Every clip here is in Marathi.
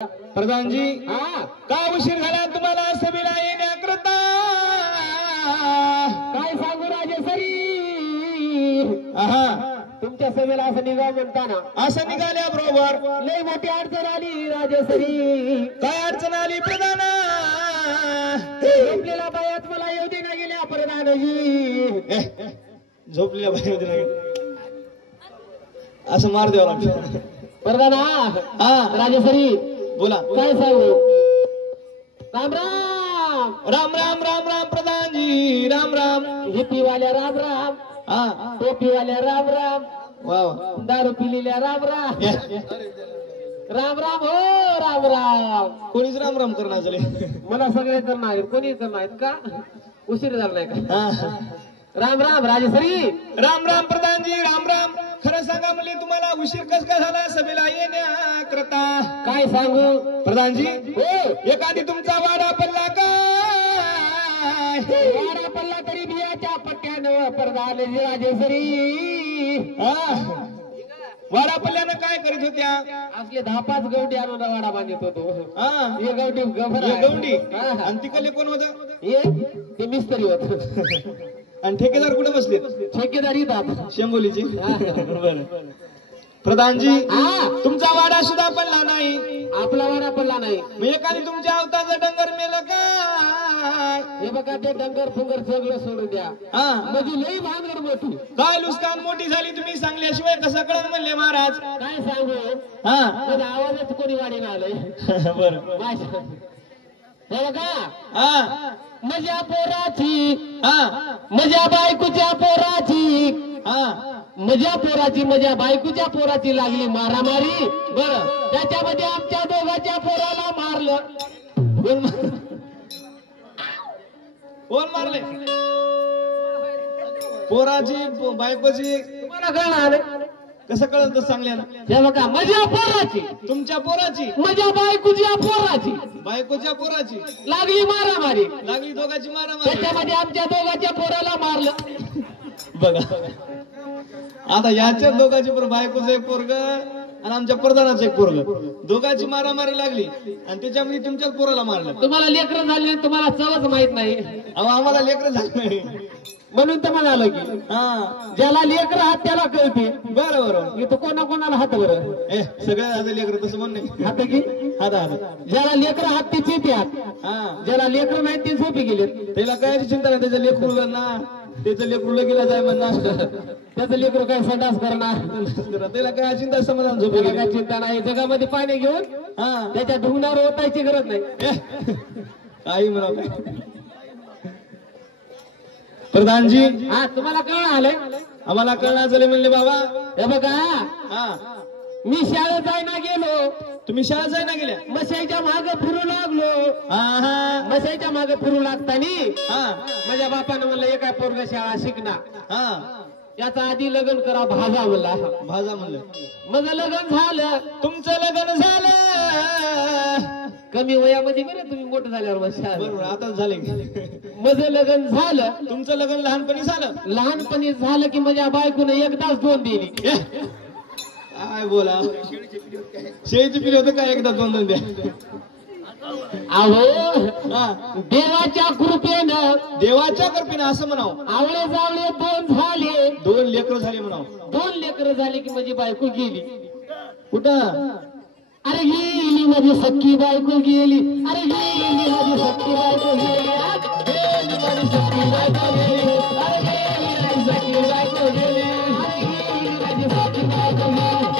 प्रधानजी का उशीर झाला तुम्हाला सभेला येण्याकरता? काय सांगू राजेश्वरी, आहा तुमच्या सभेला असं निघा म्हणताना असं निघाल्या बरोबर लय मोठी अडचण आली राजेश्वरी. काय अडचण आली प्रधान? झोपलेला बायात मला येऊ दे ना गेल्या प्रधानजी. झोपलेल्या बाई होती नाही असं मार द्यावं लागतं. प्रधान राजेश्वरी बोला. काय सांगू. राम राम राम राम राम राम प्रधानजी. राम राम. हिपीवाल्या राम राम, हा टोपीवाल्या राम राम, वा वा. दारू पिलेल्या राम राम. राम राम हो राम राम. कोणीच राम राम करणार झाले. मला सगळे करणार आहेत, कोणी करणार आहेत का? उशीर झाला नाही का? हा. राम राम राजेश्वरी. राम राम प्रधानजी. राम राम. खरं सांगा म्हणले तुम्हाला उशीर कस काय झाला सभेला येण्याकरता? काय सांगू प्रधानजी हो. एखादी तुमचा वाडा पडला काय? वाडा पडला तरी बियाच्या पट्ट्यानं प्रधान राजेश्वरी. वाडा पडल्यानं काय करीत होत्या? असले 10-5 गवडी आणून वाडा बांधत होतो. हा हे गवडी गभर हे आहे. गवंडी. हा. आणि तिकडले कोण होत? हे ते मिस्त्री होत. आणि ठेकेदार कुठे बसले? ठेकेदारी दात शेंबोलीची. हा. बरं. प्रधानजी हा. तुमचा वाडा सुद्धा पडला नाही. आपला वाडा पडला नाही. मग एखादी तुमच्या अवताचं डंगर मेलं काय? हे बघा ते डंगर फुंगर सगळं सोडून द्या. हा म्हणजे लई भानगड मोठी. काय लुस्कान मोठी झाली तुम्ही सांगल्याशिवाय कसं कळत म्हणले महाराज? काय सांगू हा माझा आवाजच कोणी वाढीन आलंय. बरं. हे बघा हा माझ्या पोराची, हा माझ्या बायकोच्या पोराची, हा माझ्या बायकोच्या पोराची लागली मारामारी. बरं. त्याच्यामध्ये आमच्या दोघांच्या पोराला मारलं. कोण मारले? पोराची बायकोची तुम्हाला कळणार कसं कळत सांगल्यानं? हे बघा माझ्या पोराची, तुमच्या पोराची माझ्या बायकोच्या पोराची बायकोच्या पोराची लागली मारामारी. लागली दोघांची मारामारी. त्याच्यामध्ये आमच्या दोघांच्या पोराला मारलं. बघा आता याच्या दोघांची बायकोचं एक पोरग आणि आमच्या प्रधानाचं एक पोरग, दोघांची मारामारी लागली आणि त्याच्यामध्ये तुमच्याच पोराला मारलं. तुम्हाला लेकरं झाले, तुम्हाला चवच माहित नाही. अहो आम्हाला लेकरं झालं नाही म्हणून तर म्हणाल की हा ज्याला लेकर हात त्याला कळते. बरं बरं. इथं कोणाकोणाला हात बरं सगळ्या लेकर तसं म्हण नाही. हात की हात ज्याला लेकर हात ते चिते हात, हा ज्याला लेकर नाही ते झोपी गेले. त्याला काय चिंता नाही. त्याचं लेकरू ना त्याचं लेकरू लगेला जाय म्हणणार, त्याचं लेकर काय संडास करणार, त्याला काय चिंता समाधान झोपे त्याला काय चिंता नाही. जगामध्ये पाणी घेऊन हा त्याच्या ढुंगणावर ओतायची गरज नाही. काही म्हणा काय. प्रधानजी हा तुम्हाला कळलं आलंय? आम्हाला कळणार झाले म्हणले बाबा. हे बघा हा मी शाळेत जायला गेलो, तुम्ही शाळेत जायला गेल्या? मशाईच्या मागे फिरू लागलो. हा मशाईच्या मागे फिरू लागतानी हा माझ्या बापानं म्हणलं हे काय पोरग शाळा शिकणार, हा याचा आधी लग्न करा भाजा म्हणला. भाजा म्हणलं. माझं लग्न झालं. तुमचं लग्न झालं कमी वयामध्ये बरं, तुम्ही मोठं झाल्यावर बरं. बरोबर आता झाले. माझं लग्न झालं. तुमचं लग्न लहानपणी झालं? लहानपणी झालं की माझ्या बायकोने एकदाच दोन दिली. काय बोला, शेळीची पिढी होतं काय एकदा दोन द्या. अहो हा देवाच्या कृपेनं, देवाच्या कृपेनं असं म्हणावं. आवळे जावळे दोन झाले, 2 लेकरं झाले म्हणावं. 2 लेकरं झाली की माझी बायको गेली. कुठं? अरे गेली माझी सख्खी बायको गेली. अरे गेली माझी सख्खी बायको गेली. गेली माझी सख्खी बायको गेली. अरे गेली माझी सख्खी बायको गेली. अरे गेली माझी सख्खी बायको गेली.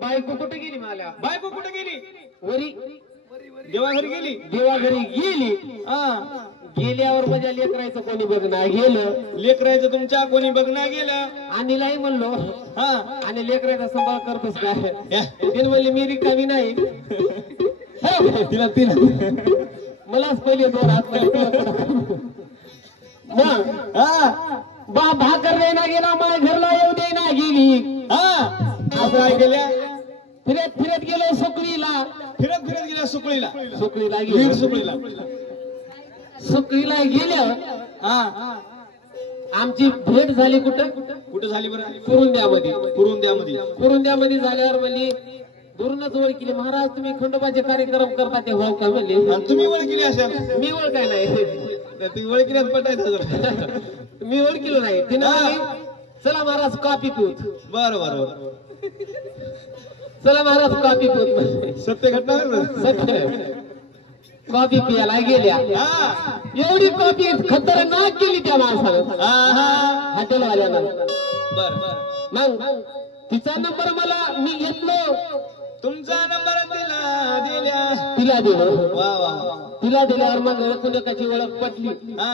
बायको कुठे गेली मला? बायको कुठे गेली? वरी देवाघरी गेली. देवाघरी गेली. हा गेल्यावर माझ्या लेकरायचं कोणी बघणार गेलं. लेकरायचं तुमच्या कोणी बघणार गेलं. आणि नाही म्हणलो हा आणि लेकरायचा सांभाळ करतोस काय? या. तिने म्हणली मी रिकामी नाही. तिला तिला मलाच पहिले 2 हात मग हा भाकर देना गेला, माझ्या घरला येऊ देना गेली. हा असं काय गेल्या? फिरत फिरत गेलो सुकळीला. फिरत फिरत गेल्या सुकळीला. सुकळीला वीर गेलो. सुकळीला. सुकळीला गेल्यावर हा आमची भेट झाली कुठं कुठं झाली बरं? कुरुंद्यामध्ये. कुरुंद्यामध्ये झाल्यावर म्हणली दुरूनच ओळखली, महाराज तुम्ही खंडोबाचे कार्यक्रम करता ते हो का म्हणले. आणि तुम्ही ओळखली असाल? मी ओळखाय नाही. तुम्ही ओळखीण्यात पटायचं. मी ओळखलं नाही. तिने म्हणली चला महाराज कॉफी पिऊत. बरं बरं बरं. चला महाराज कॉफी पिऊत म्हणले. सत्य घटना आहे बरं. सत्य. कॉफी पियाला गेल्या. हा. एवढी कॉफी खतरनाक केली त्या माणसाला, आहा. हॉटेलवाल्यानं. बरं बरं. मग तिचा नंबर मला मी घेतलो, तुमचा नंबर दिला तिला दिलो. वा वा वा. तिला दिल्यावर मग कुणकाची ओळख पटली. हा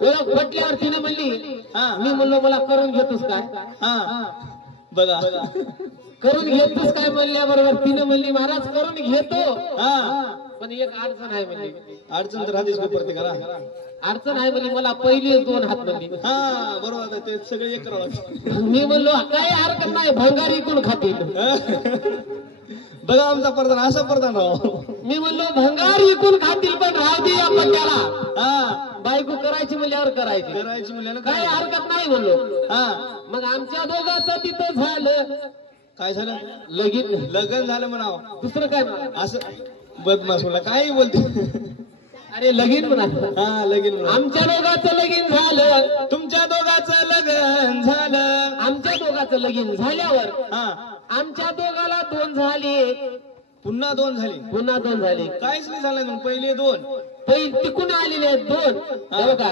ओळख पटल्यावर तिने म्हणली, हा. मी म्हणलो मला करून घेतोस काय? हा बघा. करून घेतोस काय म्हणल्याबरोबर तिने म्हणली महाराज करून घेतो, हा पण एक अडचण आहे म्हणली. अडचण तर राहतेच का प्रत्येकाला. अडचण आहे म्हणली मला पहिले 2 हात म्हणली. हा बरोबर. आता ते सगळे एक करावं लागतं. मी म्हणलो काय हरकत नाही, भंगारी कोण खातील. बघा आमचा प्रधान असा प्रधान राव. मी म्हणलो भंगार विकून खातील पण राहू दे या पट्ट्याला. हा बायको करायची म्हणल्यावर करायची मुलानं काय हरकत नाही म्हणलो. हा. मग आमच्या दोघांचं तिथं झालं. काय झालं? लगीन. लग्न झालं म्हणावं. दुसरं काय म्हणा. असं बदमाश म्हणला काही बोलते. अरे लगीन म्हणा. हा लगीन म्हणा. आमच्या दोघांचं लगीन झालं. तुमच्या दोघांचं लग्न झालं. आमच्या दोघांचं लगीन झाल्यावर हा आमच्या दोघाला 2 झाले, पुन्हा 2 झाले. पुन्हा 2 झाले. काहीच नाही झालं मग. पहिले 2. तिकून आलेले 2 बघा.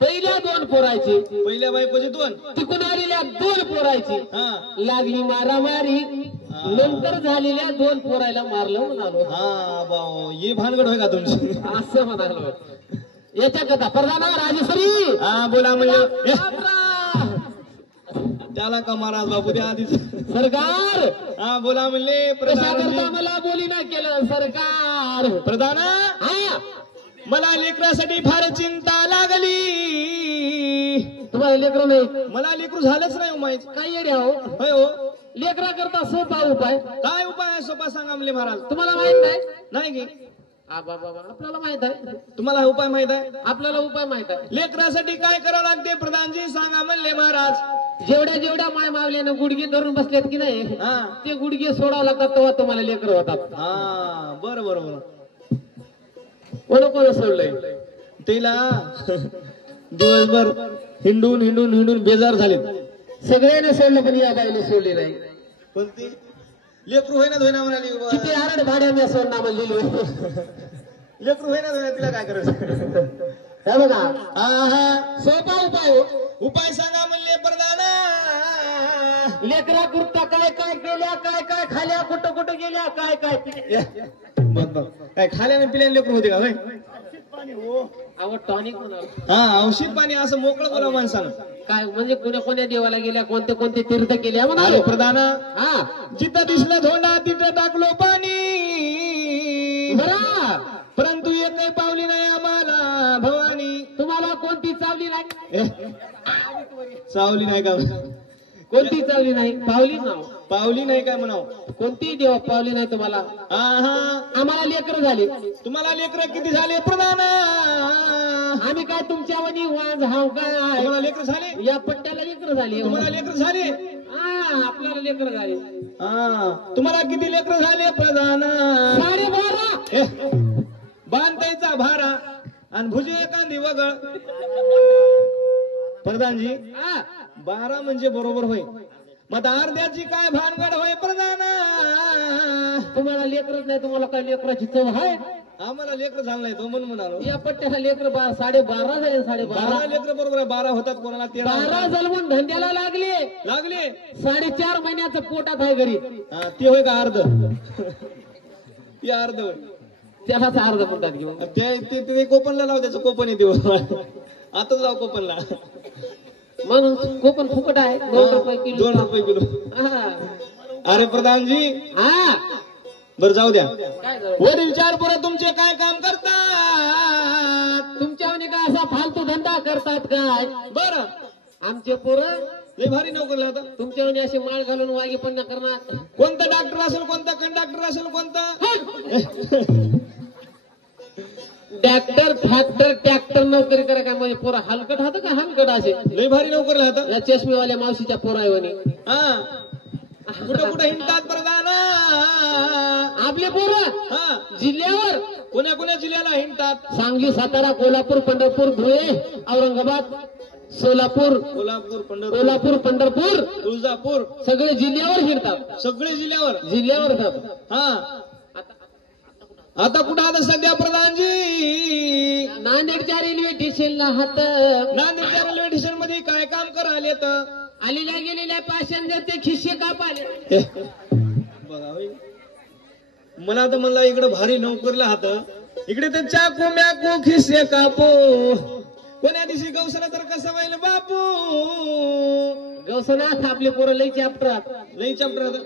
पहिल्या 2 पोरायचे, पहिल्या बायकोचे 2. तिकून आलेल्या 2 पोरायची. हा लागली मारामारी. नंतर झालेल्या 2 पोरायला मारलं म्हणालो. हा भाऊ ये भानगड होय का तुमची? असं म्हणालो. याच्या कथा प्रधान राजेश्वरी. हा बोला म्हणजे त्याला का महाराज बापू द्या आधीच. सरकार. हा बोला म्हणले कशा करता प्रधान. मला बोली ना केलं सरकार. प्रधान हा मला लेकरासाठी फार चिंता लागली. तुम्हाला लेकरं नाही? मला लेकरू झालंच नाही माहित. काय येड्या हो. होय हो. लेकरा करता सोपा उपाय. काय उपाय आहे सोपा सांगा म्हणले महाराज. तुम्हाला माहित नाही? नाही की बाबा आपल्याला माहित आहे. तुम्हाला हा उपाय माहित आहे? आपल्याला उपाय माहित आहे. लेकरासाठी काय करावं लागते प्रधानजी सांगा म्हणले महाराज. जेवढ्या माय मावल्यानं गुडघे धरून बसलेत की नाही, हा ते गुडघे सोडावं लागतात तेव्हा तुम्हाला लेकर होतात. हा बरं बरं बरं. कोण सोडलंय? तिला दिवसभर हिंडून बेजार झाले. सगळ्यांना सोडलं पण या बाईने सोडली नाही. कोणती? लेकरू होईना म्हणाली. किती आरड भाड्या मी सोडणार म्हणलेली. लेकरू होईना तिला काय करायचं? हे बघा हा सोपा उपाय हो. उपाय सांगा म्हणले प्रधान. लेकरा कुर्ता काय काय केल्या, काय काय खाल्या, कुठं गेल्या, काय काय काय खाल्याने पिल्याने लेकरू होते का? टॉनिक म्हणाल. हा औषध पाणी असं मोकळं बोला माणसानं. काय म्हणजे कोण्या देवाला गेल्या, कोणते तीर्थ केल्या म्हणा. अरे प्रधान हा जिथं दिसलं धोंडा तिथं टाकलो पाणी. बरा परंतु एकही पावली नाही आम्हाला भवानी. तुम्हाला कोणती चावली नाही? चावली नाही का? कोणती चावली नाही? पावली नाव. पावली नाही काय म्हणाव? कोणती देवा पावली नाही तुम्हाला? आम्हाला लेकर झाले. तुम्हाला लेकर किती झाले प्रधान? आम्ही काय तुमच्या वनी वाज हाव काय? तुम्हाला लेकर झाले? या पट्ट्याला लेकर झाले. तुम्हाला लेकर झाले? हा आपल्याला लेकर झाले. हा तुम्हाला किती लेकर झाले प्रधान? 12.5. बांधायचा भारा आणि भुजे एखादी वगळ. प्रधानजी 12 म्हणजे बरोबर होय. मग अर्ध्याची काय भानगड होय प्रधान? तुम्हाला लेकरच नाही, तुम्हाला काय लेकराची चव आहे? आम्हाला लेकर झालं नाही तो म्हणून म्हणालो. या पट्ट्याला लेकर 12.5 झाले. 12.5 लेकर बरोबर आहे. 12 होतात कोणाला 13. 12 जन्मून धंद्याला लागले. 4.5 महिन्याचं पोटात आहे घरी. ते होय का अर्ध? ते अर्ध होय. त्यालाच अर्ध म्हणतात घेऊन. ते कोपनला लाव. त्याचं कोपन येते. आता जाऊ कोपनला. म्हणून कोपन फुकट आहे. 2 रुपये किलो. 2 रुपये किलो. अरे प्रधानजी बर जाऊ द्या. वरील 4 पोरं तुमचे काय काम करतात? तुमच्यावर काय असा फालतू धंदा करतात काय? बर आमचे पोरं लय भारी नोकरीला आता. तुमच्यावर असे माळ घालून वागे पण करणार. कोणता डॉक्टर असेल, कोणता कंडक्टर असेल, कोणता ट्रॅक्टर फॅक्टर ट्रॅक्टर नोकरी करा काय म्हणजे पोरा हलकट हात का हलकट असे लय भारी नोकरी राहतात. या चष्मेवाल्या मावशीच्या पोरायवणी हा कुठं कुठं हिंडतात प्रधान आपले पोरं हा जिल्ह्यावर कोण्या कोण्या जिल्ह्याला हिंडतात. सांगली सातारा कोल्हापूर पंढरपूर धुळे औरंगाबाद सोलापूर कोल्हापूर पंढरपूर तुळजापूर सगळे जिल्ह्यावर फिरतात. सगळे जिल्ह्यावर जातात. हा आता कुठं आता सध्या प्रधानजी नांदेडच्या रेल्वे स्टेशनला हात नांदेडच्या रेल्वे स्टेशन मध्ये काय काम करायला येतं. आलेल्या गेलेल्या पॅसेंजरचे खिस्से कापाले. बघा होय. मला तर म्हणला इकडे भारी नोकरीला हात इकडे तर चाकू मॅकू खिस्से कापू. कोण्या दिवशी गौसला तर कसं व्हायल बापू. गौसनाथ आपले पोरं लई चॅप्टर लई चॅप्टर